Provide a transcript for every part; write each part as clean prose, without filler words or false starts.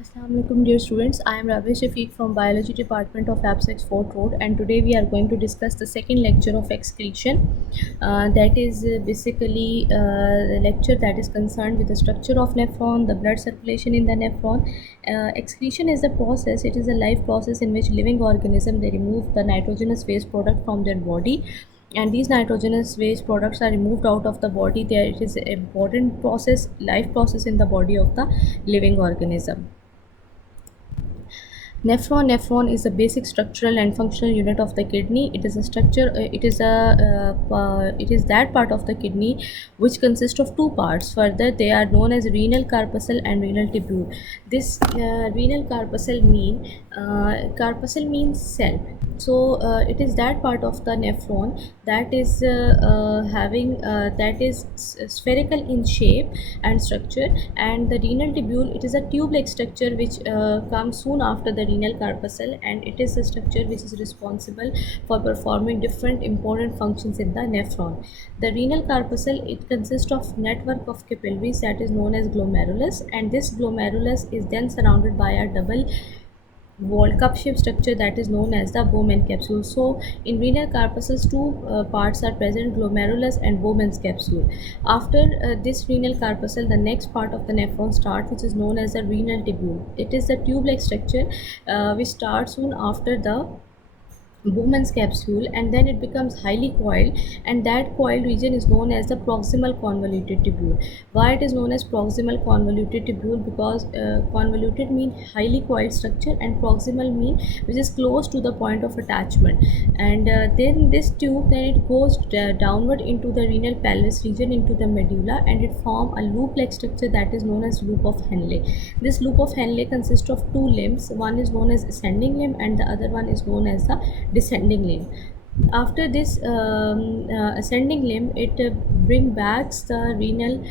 Assalamualaikum dear students, I am Ravi Shafiq from Biology Department of APSEX Fort Road, and today we are going to discuss the second lecture of excretion. That is basically the lecture that is concerned with the structure of nephron, the blood circulation in the nephron. Excretion is the process, it is a life process in which living organism they remove the nitrogenous waste product from their body, and these nitrogenous waste products are removed out of the body. There it is an important process, life process in the body of the living organism. Nephron is a basic structural and functional unit of the kidney. It is a structure. It is that part of the kidney which consists of two parts. Further, they are known as renal corpuscle and renal tubule. This renal corpuscle means cell. So it is that part of the nephron that is spherical in shape and structure, and the renal tubule, it is a tube-like structure which comes soon after the renal corpuscle, and it is a structure which is responsible for performing different important functions in the nephron. The renal corpuscle, it consists of network of capillaries that is known as glomerulus, and this glomerulus is then surrounded by a double walled cup-shaped structure that is known as the Bowman capsule. So in renal corpuscles, two parts are present, glomerulus and Bowman's capsule. After this renal corpuscle, the next part of the nephron starts, which is known as the renal tubule. It is the tube-like structure which starts soon after the Bowman's capsule, and then it becomes highly coiled, and that coiled region is known as the proximal convoluted tubule. Why it is known as proximal convoluted tubule? Because convoluted mean highly coiled structure, and proximal mean which is close to the point of attachment. And then this tube, then it goes downward into the renal pelvis region, into the medulla, and it form a loop-like structure that is known as loop of Henle. This loop of Henle consists of two limbs. One is known as ascending limb, and the other one is known as the descending limb. After this ascending limb, it bring back the renal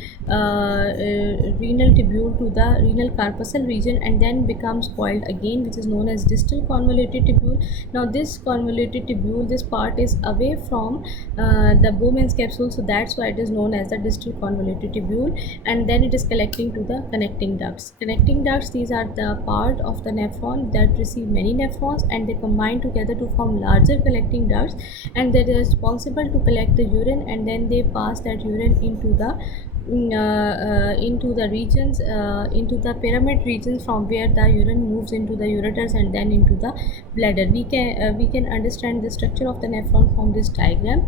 tubule to the renal corpuscle region, and then becomes coiled again, which is known as distal convoluted tubule. Now this convoluted tubule, this part is away from the Bowman's capsule, so that's why it is known as the distal convoluted tubule, and then it is collecting to the connecting ducts. Connecting ducts, these are the part of the nephron that receive many nephrons, and they combine together to form larger collecting ducts, and they are responsible to collect the urine, and then they pass that urine into the regions, into the pyramid regions, from where the urine moves into the ureters and then into the bladder. We can understand the structure of the nephron from this diagram.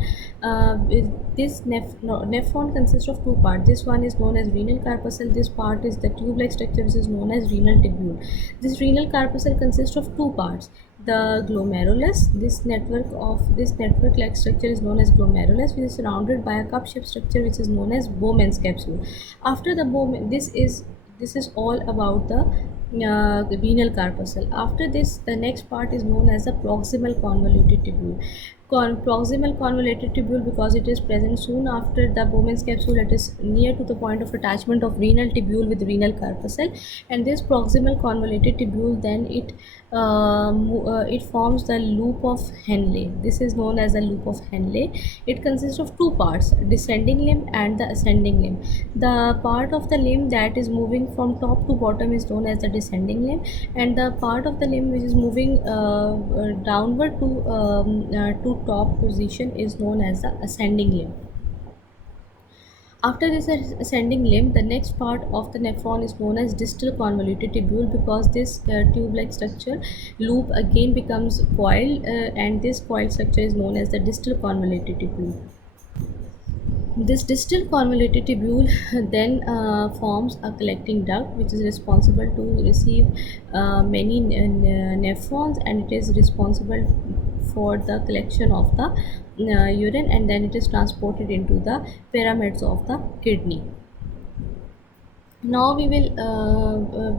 Nephron consists of two parts. This one is known as renal corpuscle. This part is the tube-like structure which is known as renal tubule. This renal corpuscle consists of two parts. The glomerulus, this network-like structure is known as glomerulus, which is surrounded by a cup-shaped structure which is known as Bowman's capsule. After the Bowman, this is all about the renal corpuscle. After this, the next part is known as the proximal convoluted tubule. Proximal convoluted tubule, because it is present soon after the Bowman's capsule, it is near to the point of attachment of renal tubule with renal corpuscle, and this proximal convoluted tubule, then it forms the loop of Henle. This is known as the loop of Henle. It consists of two parts, descending limb and the ascending limb. The part of the limb that is moving from top to bottom is known as the descending limb, and the part of the limb which is moving downward to top position is known as the ascending limb. After this ascending limb, the next part of the nephron is known as distal convoluted tubule, because this tube-like structure loop again becomes coiled, and this coiled structure is known as the distal convoluted tubule. This distal convoluted tubule then forms a collecting duct which is responsible to receive many nephrons, and it is responsible for the collection of the urine, and then it is transported into the pyramids of the kidney. Now we will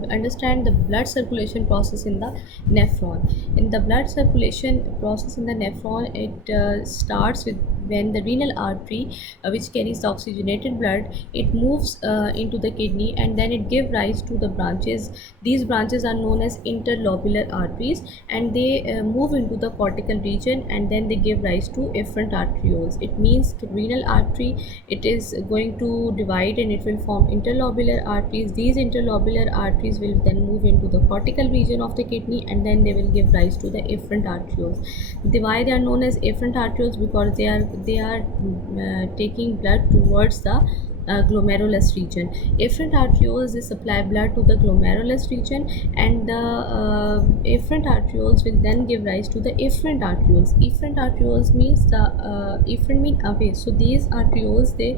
understand the blood circulation process in the nephron. In the blood circulation process in the nephron, it starts with when the renal artery, which carries the oxygenated blood, it moves into the kidney, and then it gives rise to the branches. These branches are known as interlobular arteries, and they move into the cortical region, and then they give rise to efferent arterioles. It means the renal artery, it is going to divide, and it will form interlobular arteries. These interlobular arteries will then move into the cortical region of the kidney, and then they will give rise to the afferent arterioles. Why they are known as afferent arterioles? Because they are taking blood towards the glomerulus region. Afferent arterioles, they supply blood to the glomerulus region, and the afferent arterioles will then give rise to the efferent arterioles. Efferent arterioles means the efferent mean away. So these arterioles, they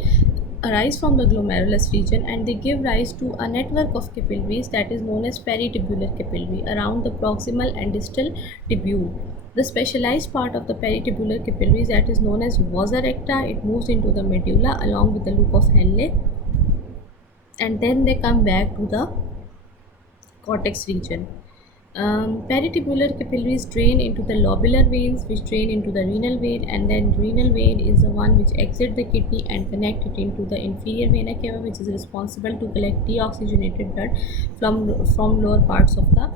arise from the glomerulus region, and they give rise to a network of capillaries that is known as peritubular capillary around the proximal and distal tubule. The specialized part of the peritubular capillaries, that is known as vasa recta, it moves into the medulla along with the loop of Henle, and then they come back to the cortex region. Peritubular capillaries drain into the lobular veins, which drain into the renal vein, and then renal vein is the one which exit the kidney and connect it into the inferior vena cava, which is responsible to collect deoxygenated blood from lower parts of the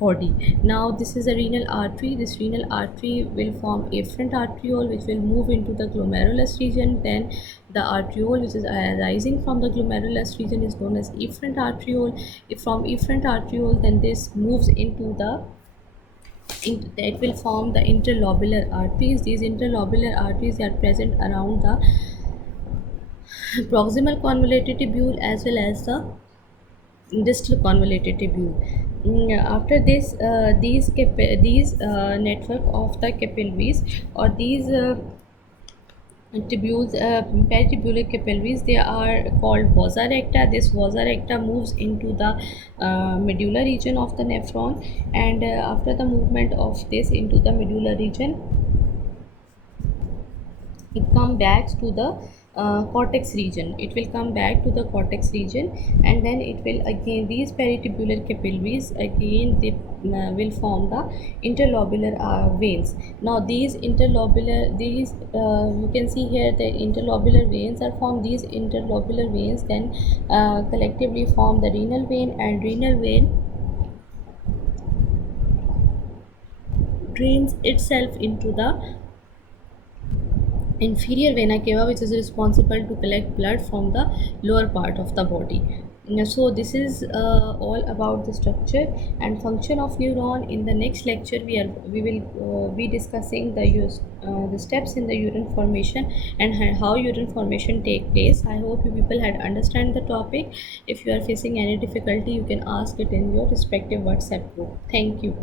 body. Now this is a renal artery. This renal artery will form afferent arteriole, which will move into the glomerulus region. Then the arteriole which is arising from the glomerulus region is known as efferent arteriole. If from efferent arteriole, then this moves into the that will form the interlobular arteries. These interlobular arteries are present around the proximal convoluted tubule as well as the distal convoluted tubule. After this, these network of the capillaries, or these tubules, peritubular capillaries, they are called vasa recta. This vasa recta moves into the medulla region of the nephron, and after the movement of this into the medulla region, it come back to the cortex region. It will come back to the cortex region, and then it will again, these peritubular capillaries again, they will form the interlobular veins. Now these you can see here the interlobular veins are formed. These interlobular veins then collectively form the renal vein, and renal vein drains itself into the inferior vena cava, which is responsible to collect blood from the lower part of the body. So this is all about the structure and function of neuron. In the next lecture, we will be discussing the steps in the urine formation and how urine formation take place. I hope you people had understand the topic. If you are facing any difficulty, you can ask it in your respective WhatsApp group. Thank you.